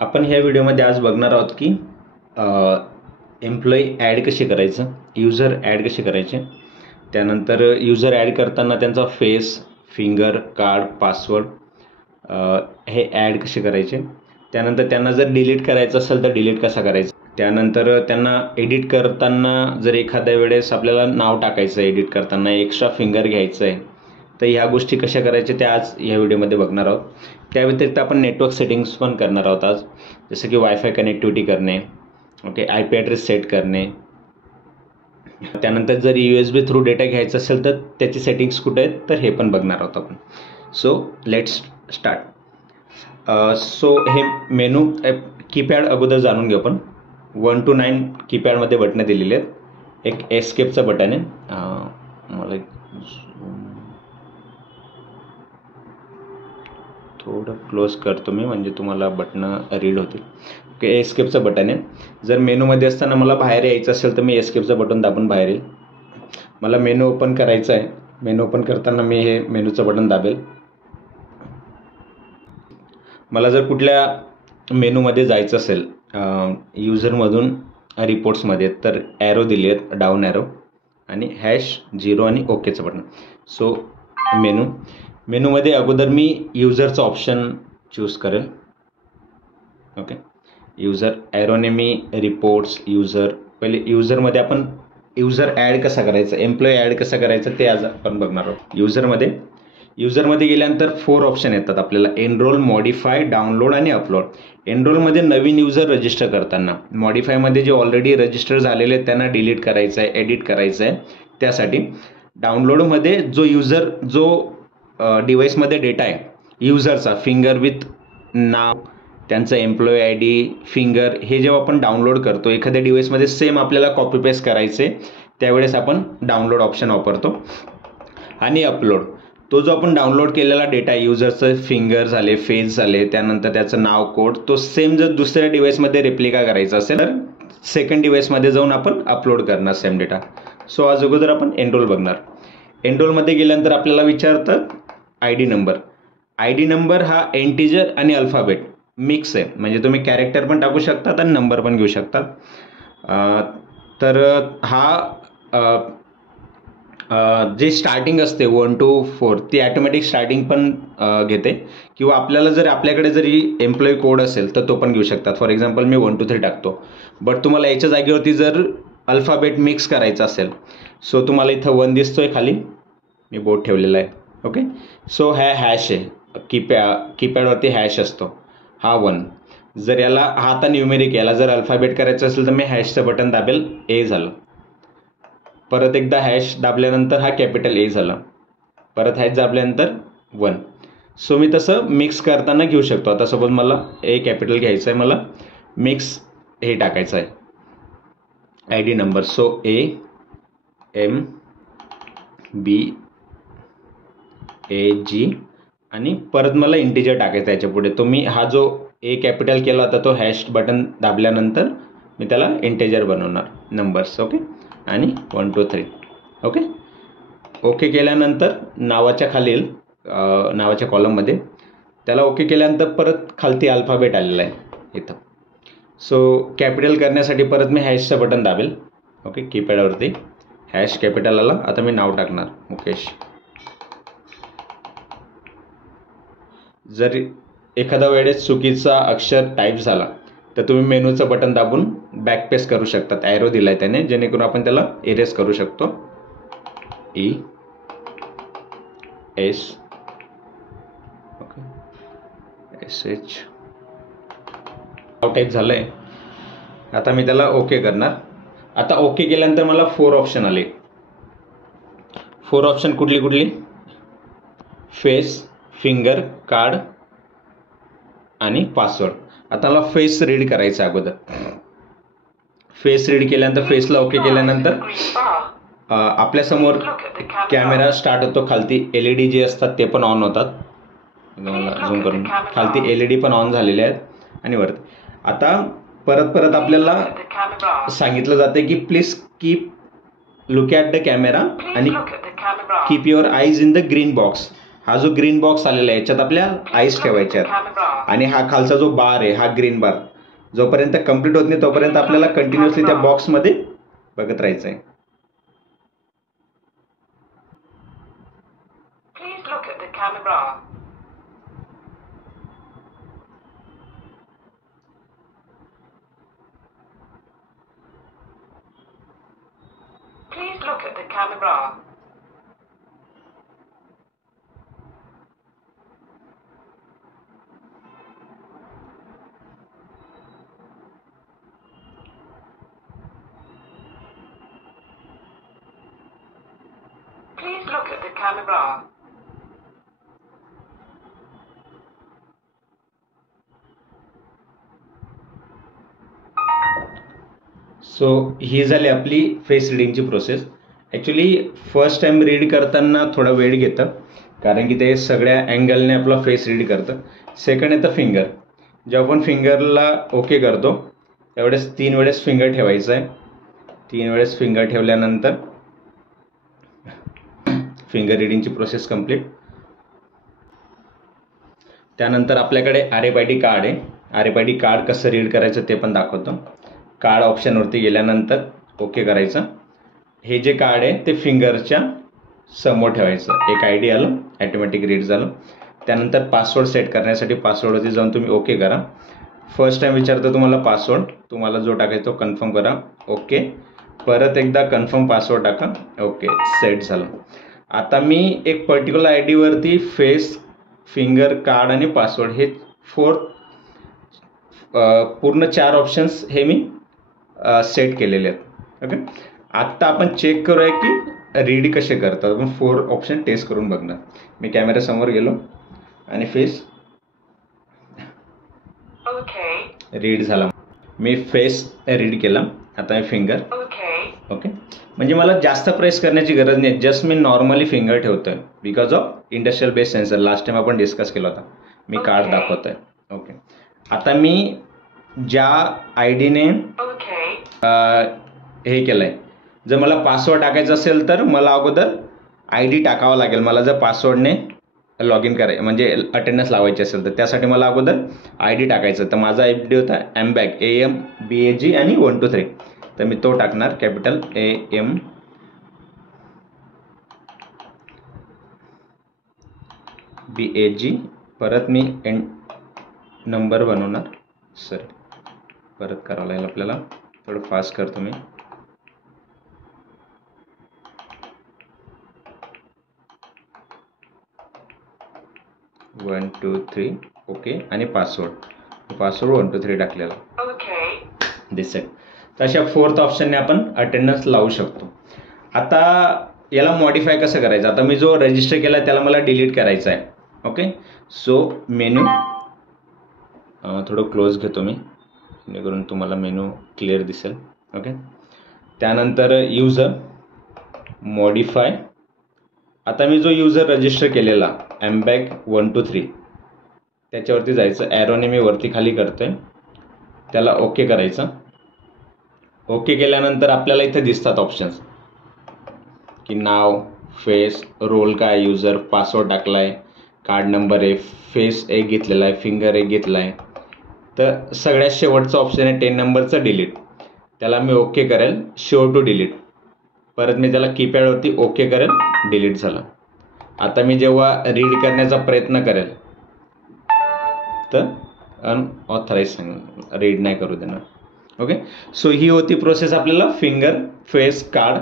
आपण ह्या व्हिडिओमध्ये आज बघणार आहोत की एम्प्लॉई ॲड कशी करायचं, यूजर ॲड कसे करायचे, त्यानंतर यूजर ॲड करताना त्यांचा फेस, फिंगर, कार्ड, पासवर्ड हे ॲड कसे करायचे, त्यानंतर त्यांना जर डिलीट करायचं असेल तर डिलीट कसा करायचा, त्यानंतर त्यांना एडिट करताना जर एखाद्या वेळेस आपल्याला नाव टाकायचं आहे, एडिट करताना एक्स्ट्रा फिंगर घ्यायचं आहे, तर ह्या गोष्टी कशा करायच्या त्या आज ह्या व्हिडिओमध्ये बघणार आहोत. त्या व्यतिरिक्त आपण नेटवर्क सेटिंग्स पण करणार आहोत आज, जसं की वायफाय कनेक्टिव्हिटी करणे, ओके, IP ॲड्रेस सेट करणे, त्यानंतर जर USB थ्रू डेटा घ्यायचा असेल तर त्याची सेटिंग्स कुठे आहेत तर हे पण बघणार आहोत आपण. So let's start. सो हे मेनू कीपॅड अगोदर जाणून घेऊ आपण. 1 to 9 कीपॅडमध्ये बटणं दिलेली आहेत. एक एस्केपचं बटन आहे, मला थोडं क्लोज करतो मी म्हणजे तुम्हाला बटणं रीड होतील. ओके, एस्केपचं बटन आहे. जर मेनूमध्ये असताना मला बाहेर यायचं असेल तर मी एस्केपचं बटन दाबून बाहेर येईल. मला मेनू ओपन करायचा आहे, मेनू ओपन करताना मी हे मेनूचं बटन दाबेल. मला जर कुठल्या मेनूमध्ये जायचं असेल यूजरमधून रिपोर्ट्समध्ये तर ॲरो दिली आहेत, डाऊन ॲरो आणि #0 आणि ओकेचं बटन. सो मेनूमध्ये अगोदर मी यूजरचं ऑप्शन चूज करेल. ओके, यूजर ॲरोने मी रिपोर्ट्स यूजर, पहिले यूजरमध्ये आपण यूजर ॲड कसा करायचा, एम्प्लॉई ॲड कसा करायचं ते आज आपण बघणार आहोत. यूजरमध्ये गेल्यानंतर 4 ऑप्शन येतात आपल्याला: एनरोल, मॉडिफाय, डाउनलोड आणि अपलोड. एनरोलमध्ये नवीन यूजर रजिस्टर करताना, मॉडिफायमध्ये जे ऑलरेडी रजिस्टर झालेले आहेत त्यांना डिलीट करायचं आहे, एडिट करायचं आहे त्यासाठी. डाउनलोडमध्ये जो यूजर डिव्हाइसमध्ये डेटा आहे यूजरचा, फिंगर विथ नाव, त्यांचं एम्प्लॉई ID, फिंगर, हे जेव्हा आपण डाउनलोड करतो एखाद्या डिव्हाइसमध्ये सेम आपल्याला कॉपी पेस्ट करायचे त्यावेळेस आपण डाउनलोड ऑप्शन वापरतो. आणि अपलोड, तो जो आपण डाउनलोड केलेला डेटा यूजरचं फिंगर झाले, फेस झाले, त्यानंतर त्याचं नाव, कोड, तो सेम जर दुसऱ्या डिव्हाइसमध्ये रेप्लिका करायचा असेल तर सेकंड डिव्हाइसमध्ये जाऊन आपण अपलोड करणार सेम डेटा. सो आज अगोदर आपण एनरोल बघणार. एनरोलमध्ये गेल्यानंतर आपल्याला विचारतं ID नंबर हा इंटिजर आणि अल्फाबेट मिक्स आहे, म्हणजे तुम्ही कॅरेक्टर पण टाकू शकतात आणि नंबर पण घेऊ शकतात. तर हा जे स्टार्टिंग असते 1 to 4 ती ॲटोमॅटिक स्टार्टिंग पण घेते, किंवा आपल्याला जर आपल्याकडे जरी एम्प्लॉई कोड असेल तर तो पण घेऊ शकतात. फॉर एक्झाम्पल मी 1 to 3 टाकतो, बट तुम्हाला याच्या जागेवरती जर अल्फाबेट मिक्स करायचा असेल, सो तुम्हाला इथं 1 दिसतोय खाली, मी बोर्ड ठेवलेला आहे. ओके, सो हा हॅश आहे, कीपॅडवरती हॅश असतो, हा 1. जर याला हा आता न्यूमेरिक, याला जर अल्फाबेट करायचं असेल तर मी हॅशचं बटन दाबेल, A झालं. परत एकदा हॅश दाबल्यानंतर हा कॅपिटल A झाला, परत हॅश दाबल्यानंतर 1. सो मी तसं मिक्स करताना घेऊ शकतो. आता सपोज मला A कॅपिटल घ्यायचं आहे, मला मिक्स हे टाकायचं आहे ID नंबर. सो AMBAG आणि परत मला इंटिजर टाकायचा याच्या पुढे. तो मी हा जो A कॅपिटल केला होता तो हॅश बटन दाबल्यानंतर मी त्याला इंटिजर बनवणार नंबर्स. ओके, आणि 1 to 3. ओके केल्यानंतर नावाच्या खालील नावाच्या कॉलममध्ये त्याला ओके केल्यानंतर परत खालती अल्फाबेट आलेला आहे इथं. सो कॅपिटल करण्यासाठी परत मी हॅशचं बटन दाबेल. ओके, कीपॅडवरती हॅश कॅपिटल आला, आता मी नाव टाकणार मुकेश. जर एखाद्या वेळेस चुकीचा अक्षर टाईप झाला तर तुम्ही मेनूचं बटन दाबून बॅकपेस्ट करू शकतात. ॲरो दिला आहे त्याने, जेणेकरून आपण त्याला इरेज करू शकतो. ES ओके, SH टाईप झालं आहे. आता मी त्याला ओके करणार. आता ओके केल्यानंतर मला 4 ऑप्शन आले. 4 ऑप्शन कुठली? फेस, फिंगर, कार्ड आणि पासवर्ड. आता मला फेस रीड करायचं अगोदर. फेस रीड केल्यानंतर फेसला ओके केल्यानंतर आपल्यासमोर कॅमेरा स्टार्ट होतो. खालती LED जे असतात ते पण ऑन होतात. झूम करून खालती LED पण ऑन झालेले आहेत आणि वरती. आता परत आपल्याला सांगितलं जाते की please look at the camera आणि keep your eyes in the green box. हा जो ग्रीन बॉक्स आलेला आहे याच्यात आपल्या आईस ठेवायच्या आहेत आणि हा खालचा जो बार आहे हा ग्रीन बार जोपर्यंत कंप्लीट होत नाही तोपर्यंत आपल्याला कंटिन्युअसली त्या बॉक्समध्ये बघत राहायचं आहे. Please look at the camera. Please look at the camera. So ही झाली आपली फेस रिडिंगची process. Actually first time read करताना थोडा वेळ घेतं कारण की ते सगळ्या अँगलने आपला फेस रीड करतं. सेकंड येतं फिंगर. जेव्हा आपण फिंगरला ओके करतो त्यावेळेस 3 वेळेस फिंगर ठेवायचं आहे. 3 वेळेस फिंगर ठेवल्यानंतर फिंगर रिडिंगची प्रोसेस कंप्लीट. त्यानंतर आपल्याकडे RFID कार्ड आहे. RFID कार्ड कसं रीड करायचं ते पण दाखवतो. कार्ड ऑप्शनवरती गेल्यानंतर ओके करायचं. हे जे कार्ड आहे ते फिंगरच्या समोर ठेवायचं. एक ID आलं, ॲटोमॅटिक रीड झालं. त्यानंतर पासवर्ड सेट करण्यासाठी पासवर्डवरती जाऊन तुम्ही ओके करा. फर्स्ट टाइम विचारतं तुम्हाला पासवर्ड, तुम्हाला जो टाकायचा तो कन्फर्म करा. ओके, परत एकदा कन्फर्म पासवर्ड टाका. ओके, सेट झालं. आता मी एक पर्टिक्युलर ID वरती फेस, फिंगर, कार्ड आणि पासवर्ड हे पूर्ण 4 ऑप्शन्स हे मी सेट केलेले आहेत. ओके, आत्ता आपण चेक करूया की रीड कसे करतात. आपण 4 ऑप्शन टेस्ट करून बघणार. मी कॅमेऱ्यासमोर गेलो आणि फेस रीड झाला. मी फेस रीड केला. आता मी फिंगर. ओके, म्हणजे मला जास्त प्रेस करण्याची गरज नाही. जस्ट मी नॉर्मली फिंगर ठेवतोय because of industrial base sensor. Last time आपण डिस्कस केला होता. मी कार्ड दाखवतोय. ओके, आता मी ज्या IDने हे केलंय, जर मला पासवर्ड टाकायचा असेल तर मला अगोदर ID टाकावा लागेल. मला जर पासवर्डने लॉग इन करायचं म्हणजे अटेंडन्स लावायची असेल तर त्यासाठी मला अगोदर ID टाकायचं. तर माझा ID होता MBAG, AMBAG आणि 1 2 3. तर मी तो टाकणार, कॅपिटल AMBAG. परत मी नंबर बनवणार. सॉरी, परत करावं लागेल आपल्याला. थोडं फास्ट करतो मी. वन 2 3. ओके, आणि पासवर्ड 1 2 3 टाकलेला. दिस सेट. तर अशा 4th ऑप्शनने आपण अटेंडन्स लावू शकतो. आता याला मॉडिफाय कसं करायचं. आता मी जो रजिस्टर केला त्याला मला डिलीट करायचा आहे. ओके, सो मेनू थोडं क्लोज घेतो मी जेणेकरून तुम्हाला मेनू क्लिअर दिसेल. ओके, त्यानंतर युजर, मॉडिफाय. आता मी जो युजर रजिस्टर केलेला MBAG 1 2 3 त्याच्यावरती जायचं. ॲरोने मी वरती खाली करतोय. त्याला ओके करायचं. ओके केल्यानंतर आपल्याला इथे दिसतात ऑप्शन्स की नाव, फेस, रोल काय, युजर, पासवर्ड टाकलाय, कार्ड नंबर आहे, फेस एक घेतलेला आहे, फिंगर एक घेतला आहे. तर सगळ्यात शेवटचं ऑप्शन आहे 10 नंबरचं डिलीट. त्याला मी ओके करेल. Show to delete. परत मी त्याला कीपॅडवरती ओके करेल. डिलीट झालं. आता मी जेव्हा रीड करण्याचा प्रयत्न करेल तर अनऑथराईज रीड नाही करू देणार. ओके, सो ही होती प्रोसेस आपल्याला फिंगर, फेस, कार्ड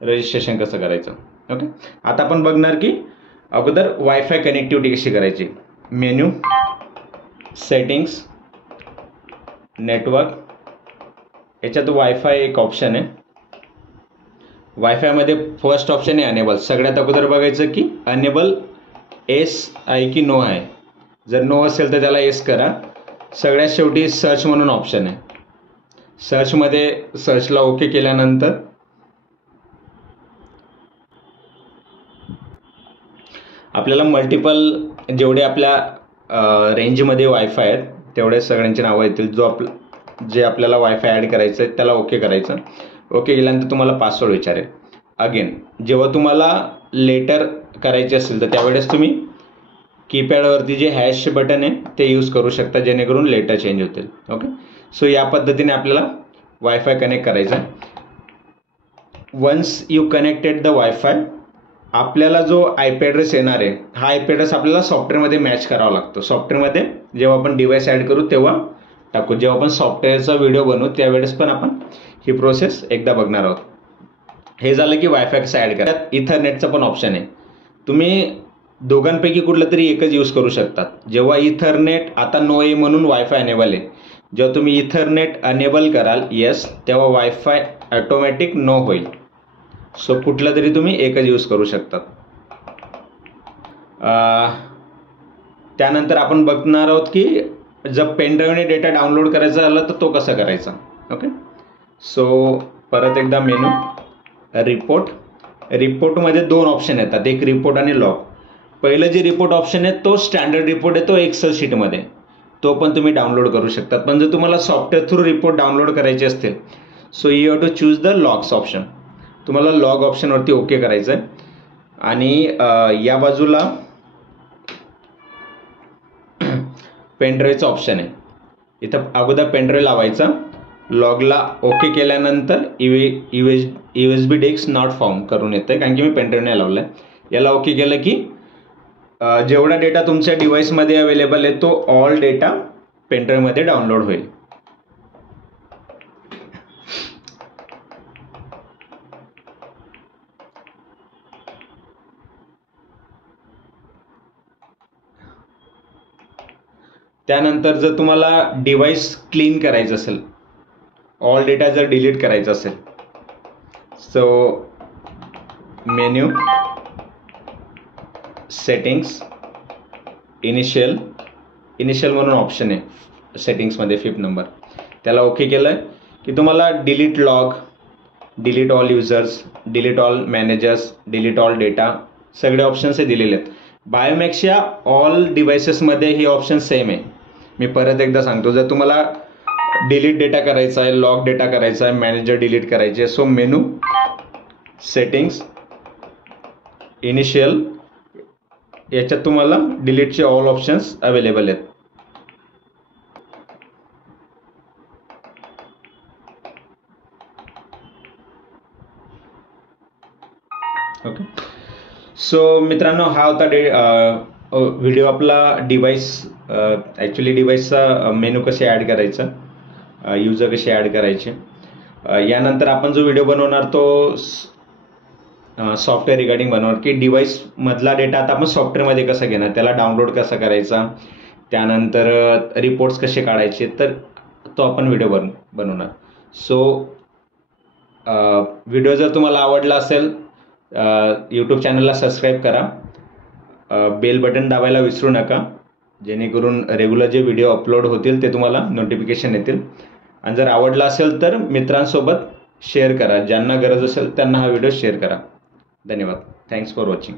रजिस्ट्रेशन कसं करायचं. ओके, आता आपण बघणार की अगोदर वायफाय कनेक्टिव्हिटी कशी करायची. Menu, settings, network. याच्यात वायफाय एक ऑप्शन आहे. वायफायमध्ये फर्स्ट ऑप्शन आहे अनेबल. सगळ्यात अगोदर बघायचं की अनेबल येस आहे की नो आहे. जर नो असेल तर त्याला येस करा. सगळ्यात शेवटी सर्च म्हणून ऑप्शन आहे. सर्चमध्ये सर्चला ओके केल्यानंतर आपल्याला मल्टिपल जेवढे आपल्या रेंजमध्ये वायफाय आहेत तेवढे सगळ्यांची नावं येतील. जे आपल्याला वायफाय ॲड करायचं आहे त्याला ओके करायचं. ओके केल्यानंतर तुम्हाला पासवर्ड विचारेल. अगेन जेव्हा तुम्हाला लेटर करायचे असेल तर त्यावेळेस तुम्ही कीपॅडवरती जे हॅश बटन आहे ते यूज करू शकता, जेणेकरून लेटर चेंज होतील. ओके, सो या पद्धतीने आपल्याला वायफाय कनेक्ट करायचा आहे. Once you connected the wifi, आपल्याला जो IP ॲड्रेस येणार आहे हा IP ॲड्रेस आपल्याला सॉफ्टवेअरमध्ये मॅच करावा लागतो. सॉफ्टवेअरमध्ये जेव्हा आपण डिव्हाइस ॲड करू तेव्हा टाकू. जेव्हा आपण सॉफ्टवेअरचा व्हिडिओ बनवू त्यावेळेस पण आपण ही प्रोसेस एकदा बघणार आहोत. हे झालं की वायफाय कसं ॲड करा. इथरनेटचं पण ऑप्शन आहे. तुम्ही दोघांपैकी कुठलं तरी एकच यूज करू शकतात. जेव्हा इथरनेट आता नो आहे म्हणून वायफाय अनेबल आहे. जेव्हा तुम्ही इथरनेट अनेबल कराल येस, तेव्हा वायफाय ऑटोमॅटिक नो होईल. सो कुठलं तरी तुम्ही एकच यूज करू शकतात. त्यानंतर आपण बघणार आहोत की जर पेनड्राईव्हने डेटा डाउनलोड करायचा झाला तर तो कसा करायचा. ओके, सो परत एकदा मेनू, रिपोर्टमध्ये 2 ऑप्शन येतात, एक रिपोर्ट आणि लॉग. पहिलं जे रिपोर्ट ऑप्शन आहे तो स्टँडर्ड रिपोर्ट आहे, तो एक्सेल शीटमध्ये, तो पण तुम्ही डाउनलोड करू शकतात. पण जर तुम्हाला सॉफ्टवेअर थ्रू रिपोर्ट डाउनलोड करायचे असतील so you have to choose the logs option. तुम्हाला लॉग ऑप्शनवरती ओके करायचं आहे. आणि या बाजूला पेनड्राईव्हचं ऑप्शन आहे. इथं अगोदर पेनड्राईव्ह लावायचा, लॉगला ओके केल्यानंतर USB डिस्क नॉट फाउंड करून येतं, कारण की मी पेनड्राईव्हने लावलं आहे. याला ओके केलं की जेवढा डेटा तुमच्या डिव्हाइसमध्ये अवेलेबल आहे तो ऑल डेटा पेनड्राईव्हमध्ये डाउनलोड होईल. त्यानंतर जर तुम्हाला डिव्हाइस क्लीन करायचं असेल, ऑल डेटा जर डिलीट करायचा असेल, सो मेन्यू, सेटिंग्स, इनिशियल म्हणून ऑप्शन आहे सेटिंग्समध्ये 5th नंबर, त्याला ओके केलं की तुम्हाला delete log, delete all users, delete all managers, delete all data सगळे ऑप्शन्स हे दिलेले आहेत. बायोमॅक्सच्या ऑल डिव्हाइसेसमध्ये हे ऑप्शन सेम आहे. मी परत एकदा सांगतो, जर तुम्हाला डिलीट डेटा करायचा आहे, लॉग डेटा करायचा आहे, मॅनेजर डिलीट करायचे, सो मेनू, सेटिंग्स, इनिशियल, याच्यात तुम्हाला डिलीटचे ऑल ऑप्शन्स अवेलेबल आहेत. ओके, सो मित्रांनो हा होता व्हिडिओ आपला डिव्हाइस, ॲक्च्युली डिव्हाइसचा मेनू कसे ॲड करायचा, युजर कसे ॲड करायचे. यानंतर आपण जो व्हिडिओ बनवणार तो सॉफ्टवेअर रिगार्डिंग बनवणार, की डिव्हाइसमधला डेटा आता आपण सॉफ्टवेअरमध्ये कसं घेणार, त्याला डाउनलोड कसा करायचा, त्यानंतर रिपोर्ट्स कसे काढायचे, तर तो आपण व्हिडिओ बनवणार. सो व्हिडिओ जर तुम्हाला आवडला असेल यूट्यूब चॅनलला सबस्क्राईब करा, बेल बटन दाबायला विसरू नका, जेणेकरून रेग्युलर जे व्हिडिओ अपलोड होतील ते तुम्हाला नोटिफिकेशन येतील. आणि जर आवडला असेल तर मित्रांसोबत शेअर करा, ज्यांना गरज असेल त्यांना हा व्हिडिओ शेअर करा. धन्यवाद. Thanks for watching.